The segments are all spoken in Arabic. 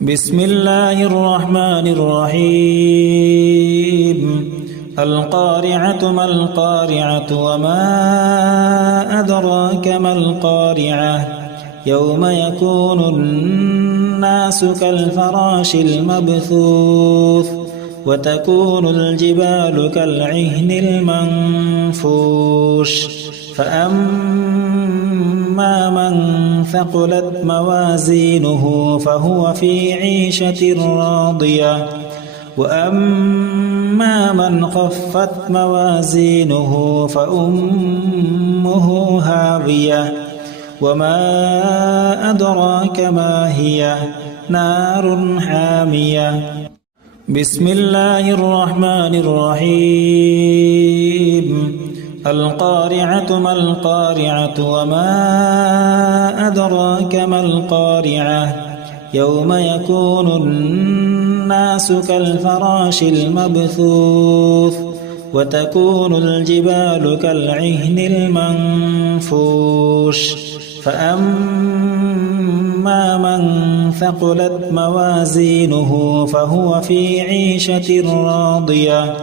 بسم الله الرحمن الرحيم القارعة ما القارعة وما أدراك ما القارعة يوم يكون الناس كالفراش المبثوث وتكون الجبال كالعهن المنفوش فأما من ثقلت موازينه فهو في عيشة راضية وأما من خفت موازينه فأمه هاوية وما أدراك ما هي نار حامية بسم الله الرحمن الرحيم القارعة ما القارعة وما أدراك ما القارعة يوم يكون الناس كالفراش المبثوث وتكون الجبال كالعهن المنفوش فأما من ثقلت موازينه فهو في عيشة راضية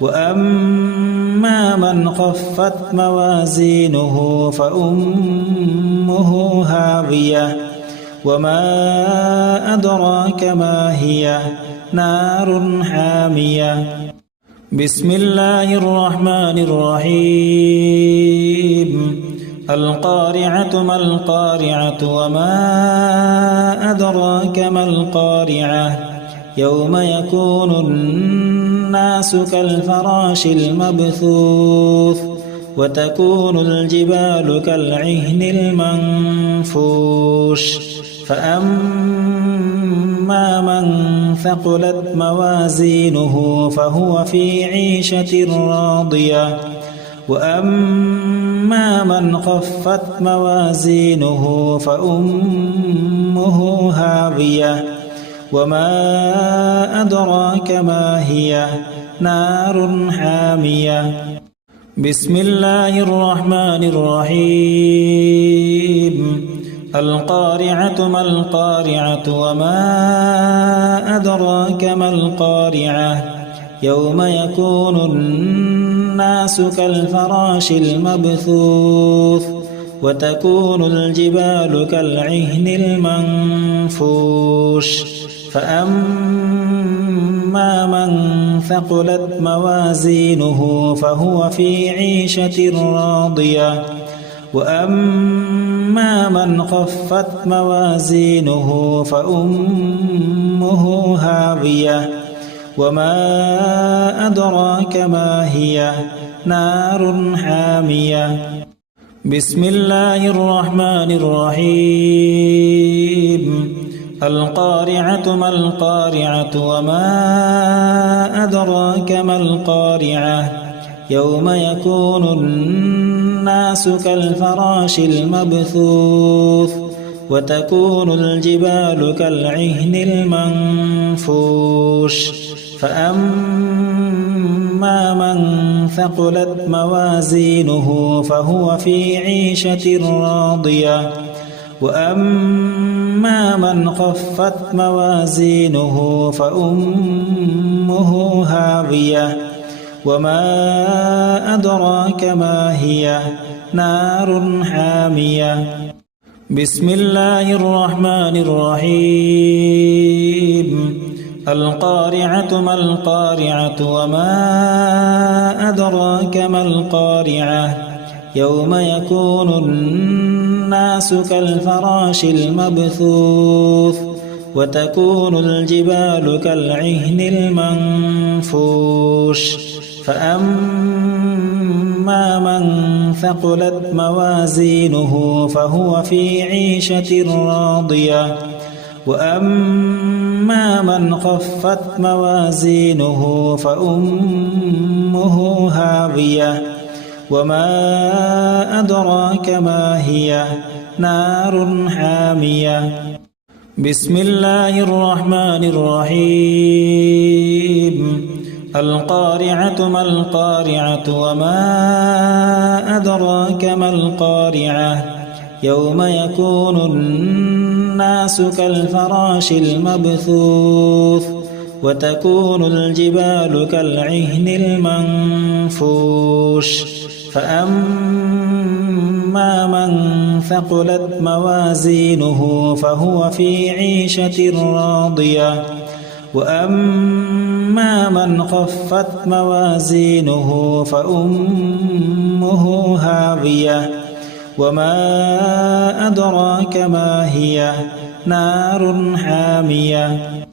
وأما من خفت موازينه فأمه هاوية وما أدراك ما هي نار حامية بسم الله الرحمن الرحيم القارعة ما القارعة وما أدراك ما القارعة يوم يكون الناس كالفراش المبثوث وتكون الجبال كالعهن المنفوش فأما من ثقلت موازينه فهو في عيشة راضية وأما من خفت موازينه فأمه هاوية وما أدراك ما هي نار حامية بسم الله الرحمن الرحيم القارعة ما القارعة وما أدراك ما القارعة يوم يكون الناس كالفراش المبثوث وتكون الجبال كالعهن المنفوش فأما من ثقلت موازينه فهو في عيشة راضية وأما من خفت موازينه فأمه هاوية وما أدراك ما هي نار حامية بسم الله الرحمن الرحيم القارعة ما القارعة وما أدراك ما القارعة يوم يكون الناس كالفراش المبثوث وتكون الجبال كالعهن المنفوش فأما من ثقلت موازينه فهو في عيشة راضية وأما من خفت موازينه فأمه هاوية وما أدراك ما هي نار حامية بسم الله الرحمن الرحيم القارعة ما القارعة وما أدراك ما القارعة يوم يكون الناس كالفراش المبثوث وتكون الجبال كالعهن المنفوش فأما من ثقلت موازينه فهو في عيشة راضية وأما من خفت موازينه فأمه هاوية وما أدراك ما هي نار حامية بسم الله الرحمن الرحيم القارعة ما القارعة وما أدراك ما القارعة يوم يكون الناس كالفراش المبثوث وتكون الجبال كالعهن المنفوش فأما من ثقلت موازينه فهو في عيشة راضية وأما من خفت موازينه فأمه هاوية وما أدراك ما هي نار حامية